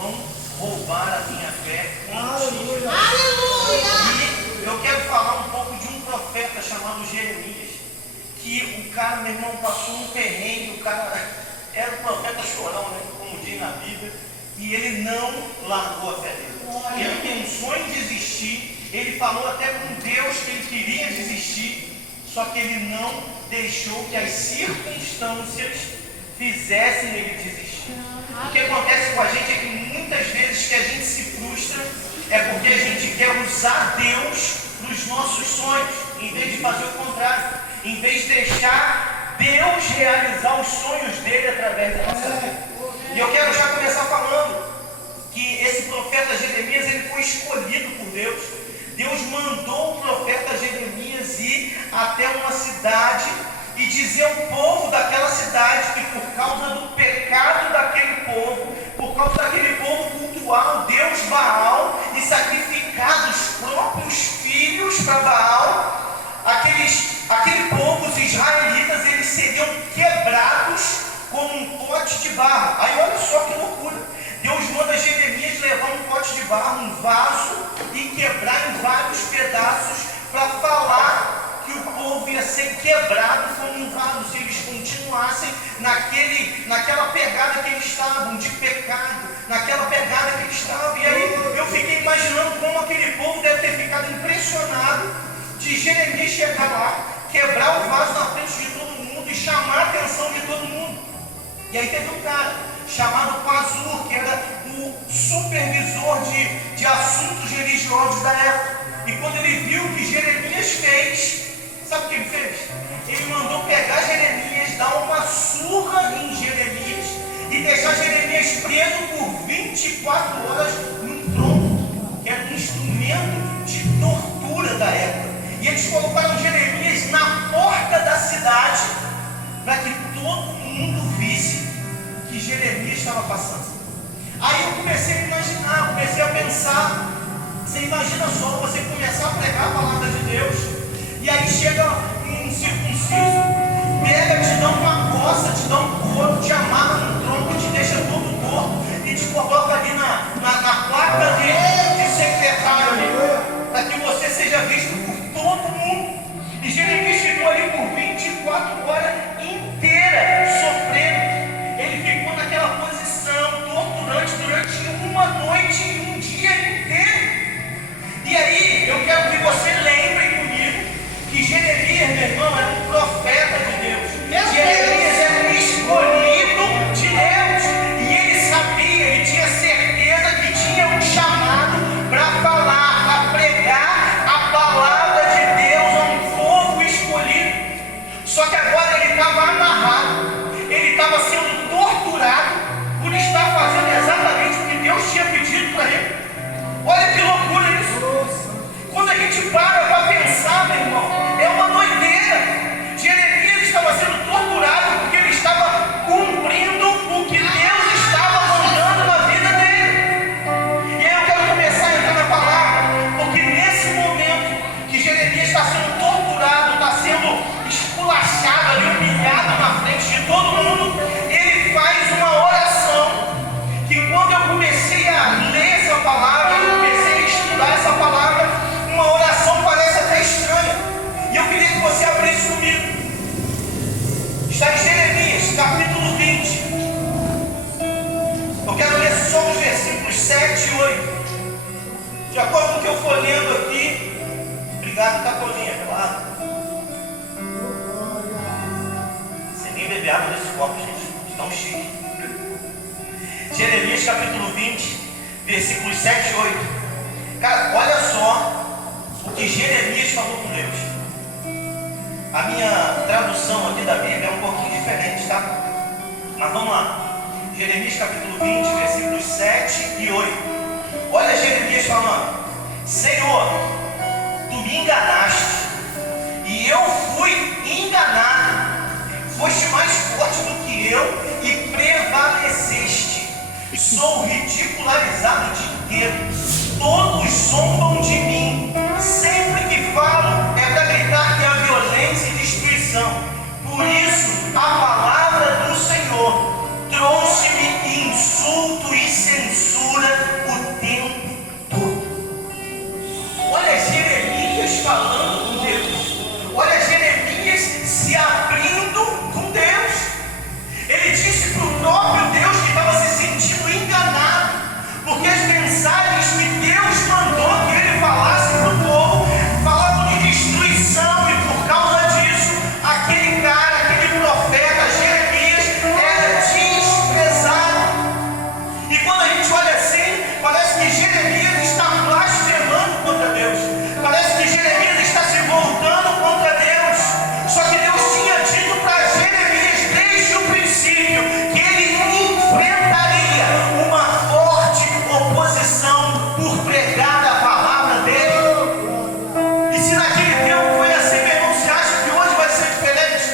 vão roubar a minha fé em ti. Aleluia! E eu quero falar um pouco de um profeta chamado Jeremias, que o cara, meu irmão, passou um perrengue, o cara era um profeta chorão, né, como diz na Bíblia, e ele não largou a fé dele. Ele pensou em desistir, ele falou até com Deus que ele queria desistir, só que ele não deixou que as circunstâncias fizessem ele desistir. O que acontece com a gente é que muitas vezes que a gente se frustra é porque a gente quer usar Deus nos nossos sonhos, em vez de fazer o contrário, em vez de deixar Deus realizar os sonhos dele através da nossa vida. E eu quero já começar falando que esse profeta Jeremias, ele foi escolhido por Deus. Deus mandou o profeta Jeremias ir até uma cidade e dizer ao povo daquela cidade que por causa do pecado daquele povo, por causa daquele povo cultuar o Deus Baal e sacrificar os próprios filhos para Baal, aquele povo, os israelitas, eles seriam quebrados como um pote de barro. Aí olha só que loucura. Deus manda Jeremias levar um pote de barro, um vaso, e quebrar em vários pedaços para falar que o povo ia ser quebrado como um vaso se eles continuassem naquela pegada que eles estavam, de pecado, naquela pegada que eles estavam. E aí eu fiquei imaginando como aquele povo deve ter ficado impressionado de Jeremias chegar lá, quebrar o vaso na frente de todo mundo e chamar a atenção de todo mundo. E aí teve um cara chamado Pazur, que era o supervisor de assuntos religiosos da época. E quando ele viu o que Jeremias fez, sabe o que ele fez? Ele mandou pegar Jeremias, dar uma surra em Jeremias e deixar Jeremias preso por 24 horas num tronco, que era um instrumento de tortura da época. E eles colocaram Jeremias na porta da cidade para que todo mundo visse o que Jeremias estava passando. Aí eu comecei a imaginar, comecei a pensar. Você imagina só, você começar a pregar a palavra de Deus, e aí chega um circunciso, pega, te dá uma coça, te dá um couro, te amarra num tronco, te deixa todo torto e te coloca ali na placa de secretário ali, para que você seja visto por todo mundo. E Jeremias ficou ali por 24 horas inteiras sofrendo. Ele ficou naquela posição torturante durante uma noite e um dia inteiro. E aí, eu quero que você lembre comigo que Jeremias, meu irmão, era um profeta de Deus. Jeremias era um escolhido de Deus. E ele sabia, ele tinha certeza que tinha um chamado para falar, para pregar a palavra de Deus a um povo escolhido. Só que agora ele estava amarrado, ele estava sendo torturado por estar fazendo exatamente o que Deus tinha pedido para ele. Olha que loucura isso. Quando a gente para pensar, meu irmão, é uma doideira. Jeremias estava sendo torturado porque ele estava cumprindo o que Deus estava mandando na vida dele. E aí eu quero começar a entrar na palavra, porque nesse momento que Jeremias está sendo torturado, está sendo esculachado ali, humilhado na frente de todo mundo, ele faz uma oração que quando eu comecei a ler essa palavra, eu comecei a estudar essa palavra, uma oração parece até estranha. E eu queria que você abrisse comigo. Está em Jeremias, capítulo 20. Eu quero ler só os versículos 7 e 8. De acordo com o que eu for lendo aqui. Obrigado, Capolinha, claro. Você nem bebe água nesse copo, gente. Tão chique. Jeremias, capítulo 20, versículos 7 e 8. Cara, olha só o que Jeremias falou com Deus. A minha tradução aqui da Bíblia é um pouquinho diferente, tá? Mas vamos lá. Jeremias capítulo 20, versículos 7 e 8. Olha Jeremias falando: Senhor, tu me enganaste e eu fui enganado. Foste mais forte do que eu e prevaleceste. Sou ridicularizado o dia inteiro. Todos zombam de mim. Sempre que falo é para gritar que há violência e destruição. Por isso a palavra do Senhor trouxe-me insulto e censura Parece que Jeremias está blasfemando contra Deus. Parece que Jeremias está se voltando contra Deus. Só que Deus tinha dito para Jeremias desde o princípio que ele enfrentaria uma forte oposição por pregar a palavra dele. E se naquele tempo foi assim, meu irmão, você acha que hoje vai ser diferente?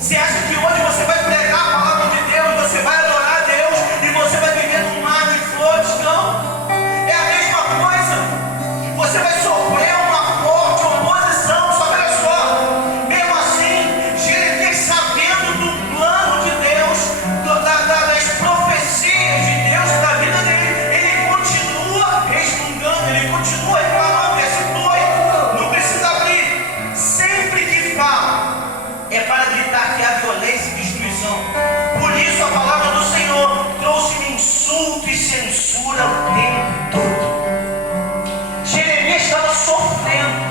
Você acha que hoje você vai pregar a palavra de Deus, você vai adorar a Deus e você vai viver num mar de flores? Não. É a mesma coisa. Você vai sofrer uma forte oposição. Só que olha só, mesmo assim, Jeremias, sabendo do plano de Deus, das profecias de Deus da vida dele, ele continua resmungando, ele continua reclamando. Verso 2, não precisa abrir. Sempre que fala, é para gritar que há violência e destruição. Por isso a palavra do Senhor trouxe-me insulto e censura o tempo todo. Jeremias estava sofrendo.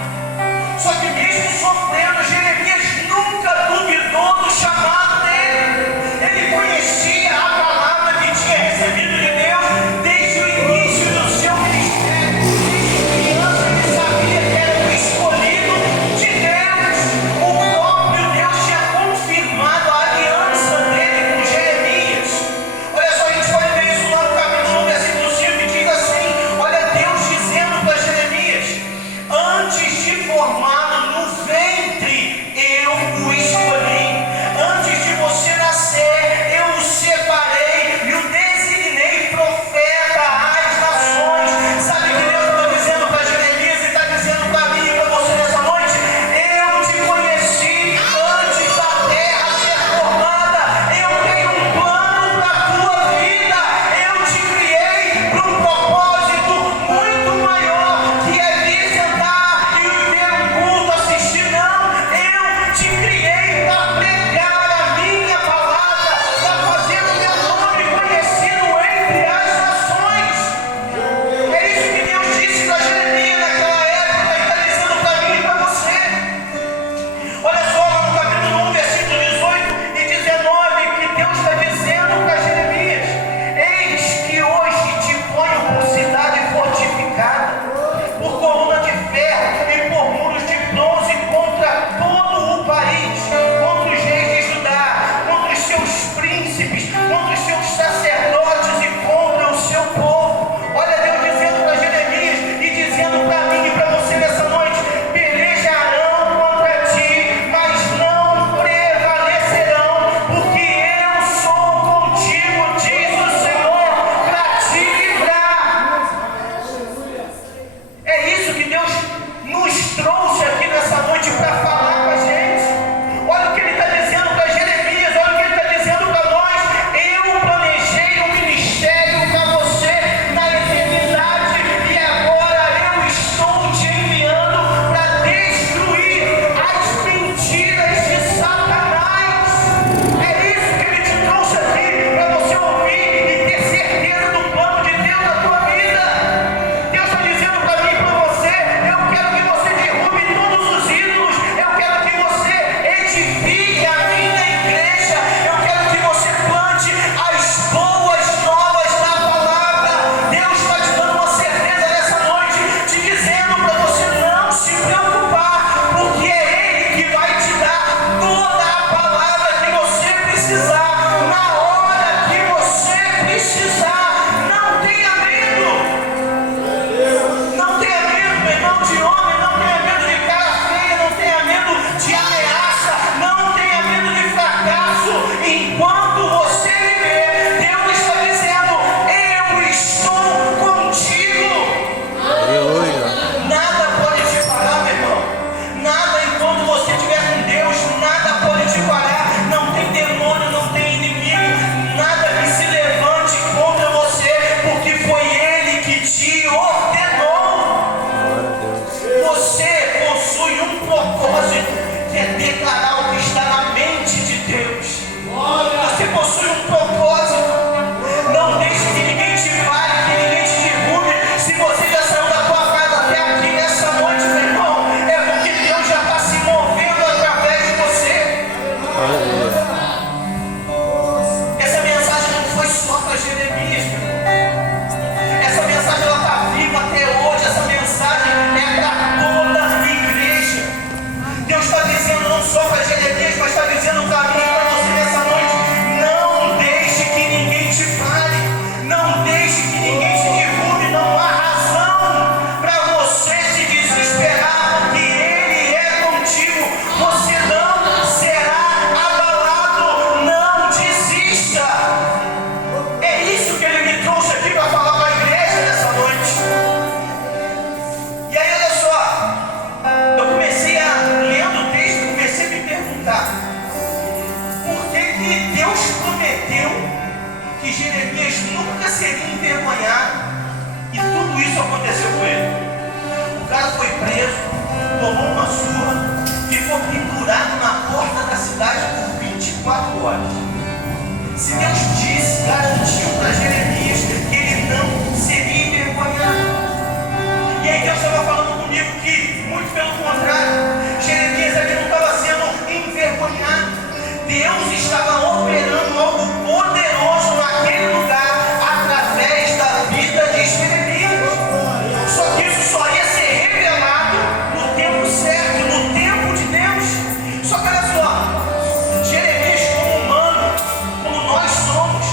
Só que mesmo sofrendo, Jeremias nunca duvidou do chamado dele. Ele conhecia a palavra que tinha recebido de Deus desde o início do seu ministério. Desde criança ele sabia que era o escolhido de Deus. O próprio Deus tinha confirmado a aliança dele com Jeremias. Olha só, a gente pode ver isso lá no capítulo 1, versículo 5, que diz assim: olha ficou pendurado na porta da cidade por 24 horas. Se Deus disse, garantiu para Jeremias que ele não seria envergonhado. E aí Deus estava falando comigo que, muito pelo contrário, Jeremias aqui não estava sendo envergonhado. Deus estava operando algo poderoso naquele lugar através da vida de Jeremias. Só que isso só ia ser revelado no tempo certo, no tempo de Deus. Só que olha só, Jeremias, como humano, como nós somos,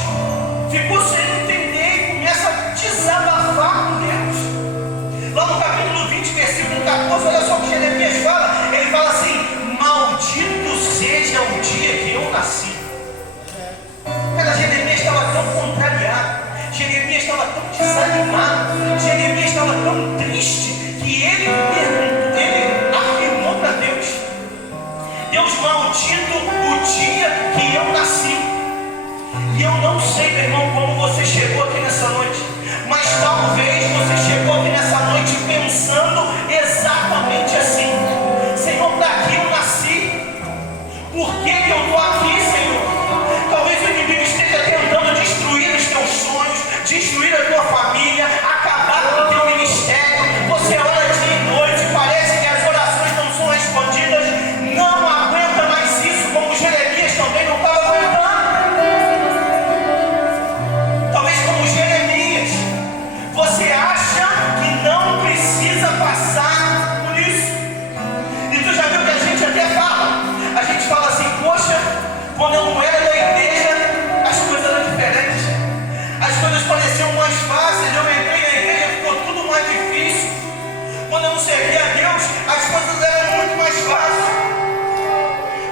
ficou sem entender e começa a desabafar com Deus. Lá no capítulo 20, versículo 14, olha só o que Jeremias fala. Ele fala assim: maldito seja o dia que eu nasci. Cara, Jeremias estava tão contrariado, Jeremias estava tão desanimado, Jeremias estava tão triste, que ele afirmou para Deus: Deus, maldito o dia que eu nasci. E eu não sei, meu irmão, como você chegou aqui nessa noite, mas talvez você chegou aqui nessa noite pensando exatamente assim: Senhor, para que eu nasci? Por que eu estou aqui, Senhor? Talvez o inimigo esteja tentando destruir os teus sonhos, destruir a tua família, acabar com o teu ministério. Você ora dia e noite, parece que as orações não são respondidas. Não aguenta mais isso, como Jeremias também não estava aguentando. Talvez como Jeremias, você acha que não precisa passar por isso. E tu já viu que a gente até fala? A gente fala assim: poxa, quando eu não era da igreja, as coisas eram diferentes. As coisas pareciam mais fáceis. Eu entrei na igreja, ficou tudo mais difícil. Quando eu não servia a Deus, as coisas eram muito mais fáceis.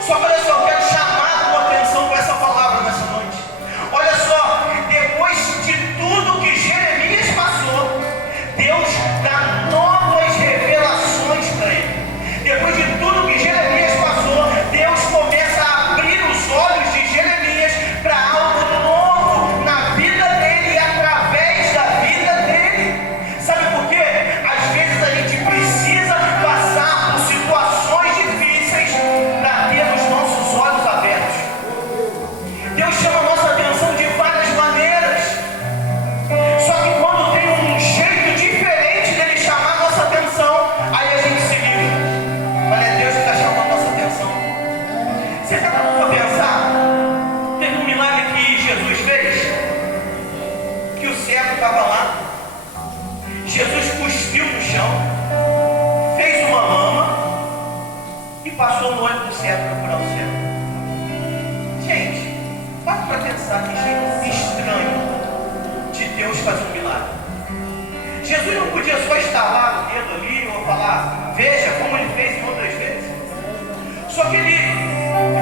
Só que olha só, eu quero chamar a tua atenção para essa palavra nessa noite. Olha só, depois de tudo que Jeremias passou, Deus dá novas revelações para ele. Depois de tudo que Jeremias passou, Deus começa a abrir os olhos de Jeremias para algo novo na vida dele e através da vida dele. Sabe por quê? Às vezes a gente precisa passar por situações difíceis para ter os nossos olhos abertos. Deus chama a nossa atenção de várias maneiras. Só que quando tem um jeito diferente dele chamar a nossa atenção, aí a gente se liga. Olha, é Deus que está chamando a nossa atenção. Você está dando para pensar? Teve um milagre que Jesus fez, que o cego estava lá. Jesus cuspiu no chão, fez uma lama e passou no olho do cego para curar o cego. Gente, para pensar que jeito estranho de Deus fazer um milagre. Jesus não podia só estalar o dedo ali ou falar: veja como ele fez em outras vezes. Só que ele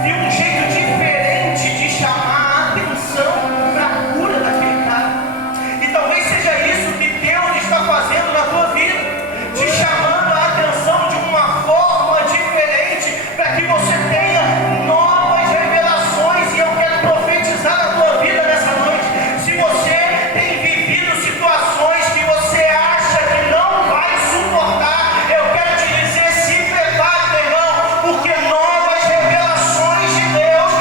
viu um jeito diferente de chamar a atenção para a cura daquele cara. E talvez seja isso que Deus está fazendo na tua vida, te chamando a atenção de uma forma diferente, para que você tenha novas revelações. E eu quero profetizar na tua vida nessa noite. Se você tem vivido situações que você acha que não vai suportar, eu quero te dizer: se prepare, meu irmão, porque novas revelações de Deus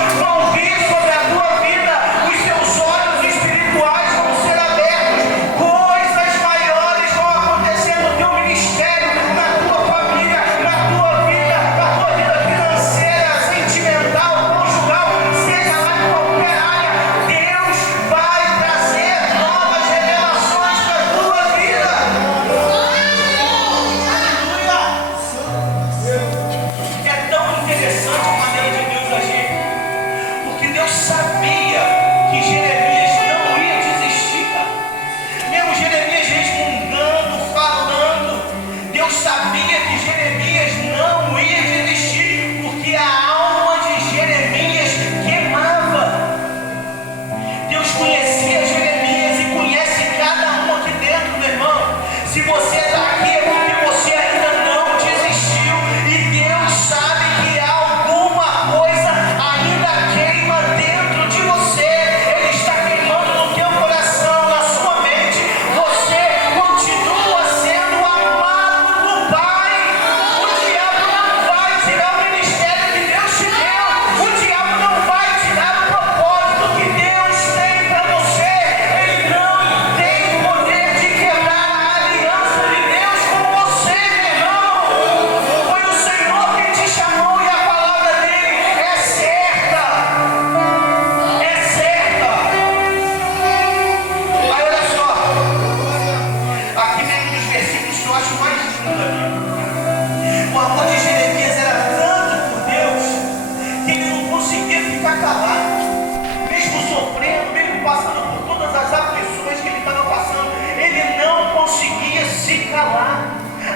calar.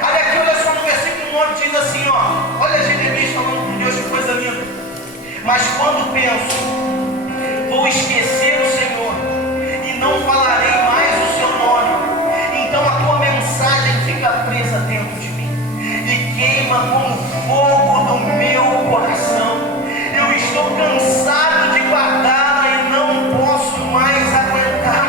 Olha aqui, olha só no versículo 9, diz assim, ó. Olha Jeremias falando com Deus, que coisa linda. Mas quando penso, vou esquecer o Senhor e não falarei mais o seu nome, então a tua mensagem fica presa dentro de mim e queima como fogo no meu coração. Eu estou cansado de guardá-la e não posso mais aguentar.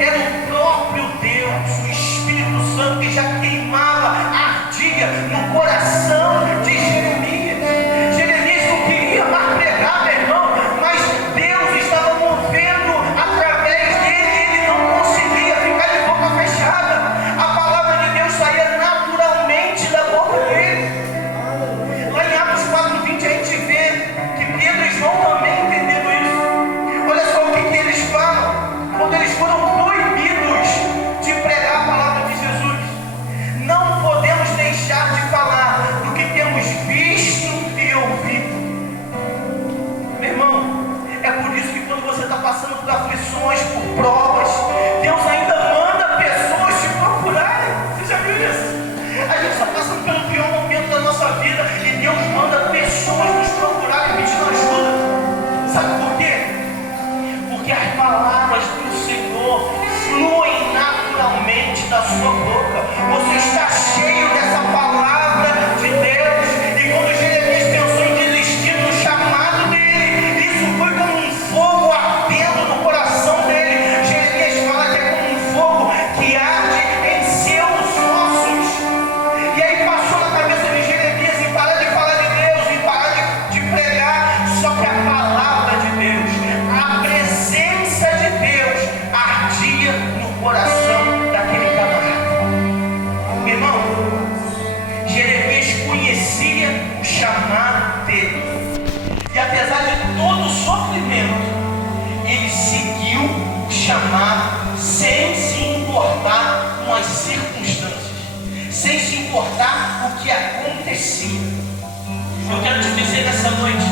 Era o próprio Deus, o Espírito Santo, que já queimava, ardia no coração de Jeremias. Jeremias não queria mais pregar, meu irmão, mas Deus estava movendo através dele e ele não conseguia ficar de boca fechada. A palavra de Deus saía naturalmente da boca dele. Lá em Atos 4:20 a gente vê que Pedro e João também entenderam isso. Olha só o que eles falam quando eles foram proibidos de pregar a palavra de Jesus. Não podemos deixar de falar do que temos visto e ouvido. Meu irmão, é por isso que quando você está passando por aflições, por provas, Deus ainda manda pessoas te procurarem. Você já viu isso? A gente está passando pelo pior momento da nossa vida e Deus manda pessoas nos procurarem pedindo ajuda. Sabe por quê? Porque as palavras do Senhor fluem naturalmente da sua boca. Você está cheio dessa palavra de Deus. E quando Jeremias pensou em desistir do chamado dele, isso foi como um fogo ardendo no coração dele. Jeremias fala que é como um fogo que arde em seus ossos. E aí passou na cabeça de Jeremias em parar de falar de Deus, em parar de pregar, só que a palavra de Deus, a presença de Deus ardia no coração daquele camarada. Meu irmão, Jeremias conhecia o chamado dele. E apesar de todo o sofrimento, ele seguiu o chamado sem se importar com as circunstâncias, sem se importar com o que acontecia. Eu quero te dizer nessa noite,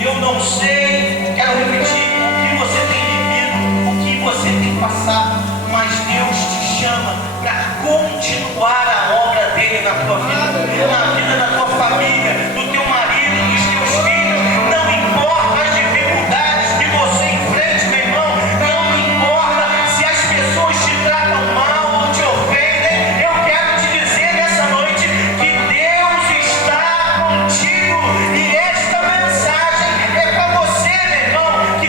eu não sei, quero repetir, o que você tem vivido, o que você tem passado, mas Deus te chama para continuar a obra dele na tua vida, na vida da tua família, do teu marido, dos teus filhos. Não importa as dificuldades que você enfrente, meu irmão, não importa se as pessoas te tratam mal ou te ofendem. Eu quero te dizer nessa noite que Deus está contigo, e esta mensagem é para você, meu irmão, que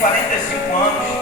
45 anos,